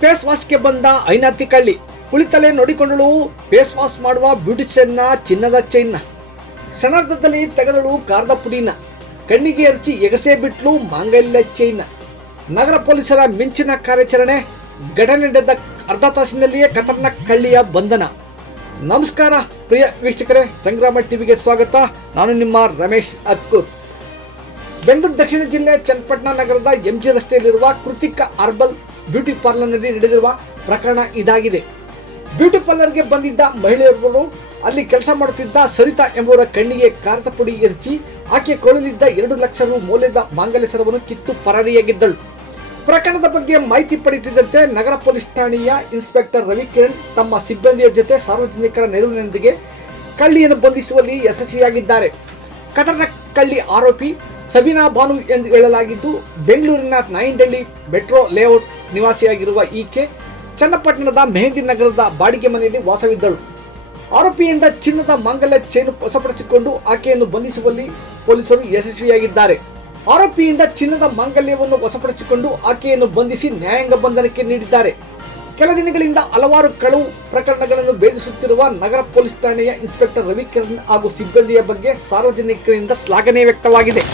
Face ವಾಶ್ಗೆ ಬಂದ ಐನಾತಿ ಕಳ್ಳಿ. ಕುಳಿತಲೇ ನೋಡಿಕೊಂಡಳು, face wash ಮಾಡುವ ಬ್ಯೂಟಿಷಿಯನ್ನ ಚಿನ್ನದ ಚೈನ್ನ ಸಣರ್ಧದಲ್ಲಿ ತೆಗೆದಳು ಕಾರದ ಪುಡಿನ. ಕಣ್ಣಿಗೆ ಎರಚಿ ಎಗಸೆ ಬಿಟ್ಲು ಮಾಂಗಲ್ಯ ಚೈನ್ನ ನಗರ ಪೊಲೀಸರ ಮಿಂಚಿನ ಕಾರ್ಯಾಚರಣೆ, ಘಟನೆ ನಡೆದ ಅರ್ಧ ತಾಸಿನಲ್ಲಿಯೇ ಕತರ್ನ ಕಳ್ಳಿಯ ಬಂಧನ. ನಮಸ್ಕಾರ, ಪ್ರಿಯ ವೀಕ್ಷಕರೇ, ಸಂಗ್ರಾಮ ಟಿವಿಗೆ ಸ್ವಾಗತ. ನಾನು ನಿಮ್ಮ ರಮೇಶ್ ಅಕ್ಕೂರ್. ಬೆಂಗಳೂರು ದಕ್ಷಿಣ ಜಿಲ್ಲೆ ಚನ್ನಪಟ್ಟಣ ನಗರದ ಎಂಜಿ ರಸ್ತೆಯಲ್ಲಿರುವ ಕೃತಿಕ ಅರ್ಬಲ್ ಬ್ಯೂಟಿ ಪಾರ್ಲರ್ನಲ್ಲಿ ನಡೆದಿರುವ ಪ್ರಕರಣ ಇದಾಗಿದೆ. ಬ್ಯೂಟಿ ಪಾರ್ಲರ್ಗೆ ಬಂದಿದ್ದ ಮಹಿಳೆಯೊಬ್ಬರು ಅಲ್ಲಿ ಕೆಲಸ ಮಾಡುತ್ತಿದ್ದ ಸರಿತಾ ಎಂಬುವರ ಕಣ್ಣಿಗೆ ಕಾರದ ಪುಡಿ ಎರಚಿ ಆಕೆ ಕೊಳಲಿದ್ದ ಎರಡು ಲಕ್ಷ ರು ಮೌಲ್ಯದ ಮಾಂಗಲ್ಯ ಸರವನ್ನು ಕಿತ್ತು ಪರಾರಿಯಾಗಿದ್ದಳು. ಪ್ರಕರಣದ ಬಗ್ಗೆ ಮಾಹಿತಿ ಪಡೆಯುತ್ತಿದ್ದಂತೆ ನಗರ ಪೊಲೀಸ್ ಠಾಣೆಯ ಇನ್ಸ್ಪೆಕ್ಟರ್ ರವಿಕಿರಣ್ ತಮ್ಮ ಸಿಬ್ಬಂದಿಯ ಜೊತೆ ಸಾರ್ವಜನಿಕರ ನೆರವಿನೊಂದಿಗೆ ಕಳ್ಳಿಯನ್ನು ಬಂಧಿಸುವಲ್ಲಿ ಯಶಸ್ವಿಯಾಗಿದ್ದಾರೆ. ಕದನ ಕಳ್ಳಿ ಆರೋಪಿ ಸಬೀನಾ ಬಾನು ಎಂದು ಹೇಳಲಾಗಿದ್ದು, ಬೆಂಗಳೂರಿನ ನಾಯಿಂಡಳ್ಳಿ ಮೆಟ್ರೋ ಲೇಔಟ್ ನಿವಾಸಿಯಾಗಿರುವ ಈಕೆ ಚನ್ನಪಟ್ಟಣದ ಮೆಹಂದಿ ನಗರದ ಬಾಡಿಗೆ ಮನೆಯಲ್ಲಿ ವಾಸವಿದ್ದಳು. ಆರೋಪಿಯಿಂದ ಚಿನ್ನದ ಮಾಂಗಲ್ಯ ಚೈನು ವಶಪಡಿಸಿಕೊಂಡು ಆಕೆಯನ್ನು ಬಂಧಿಸುವಲ್ಲಿ ಪೊಲೀಸರು ಯಶಸ್ವಿಯಾಗಿದ್ದಾರೆ. ಆರೋಪಿಯಿಂದ ಚಿನ್ನದ ಮಾಂಗಲ್ಯವನ್ನು ವಶಪಡಿಸಿಕೊಂಡು ಆಕೆಯನ್ನು ಬಂಧಿಸಿ ನ್ಯಾಯಾಂಗ ಬಂಧನಕ್ಕೆ ನೀಡಿದ್ದಾರೆ. ಕೆಲ ದಿನಗಳಿಂದ ಹಲವಾರು ಕಳವು ಪ್ರಕರಣಗಳನ್ನು ಭೇದಿಸುತ್ತಿರುವ ನಗರ ಪೊಲೀಸ್ ಠಾಣೆಯ ಇನ್ಸ್ಪೆಕ್ಟರ್ ರವಿಕಿರಣ್ ಹಾಗೂ ಸಿಬ್ಬಂದಿಯ ಬಗ್ಗೆ ಸಾರ್ವಜನಿಕರಿಂದ ಶ್ಲಾಘನೆ ವ್ಯಕ್ತವಾಗಿದೆ.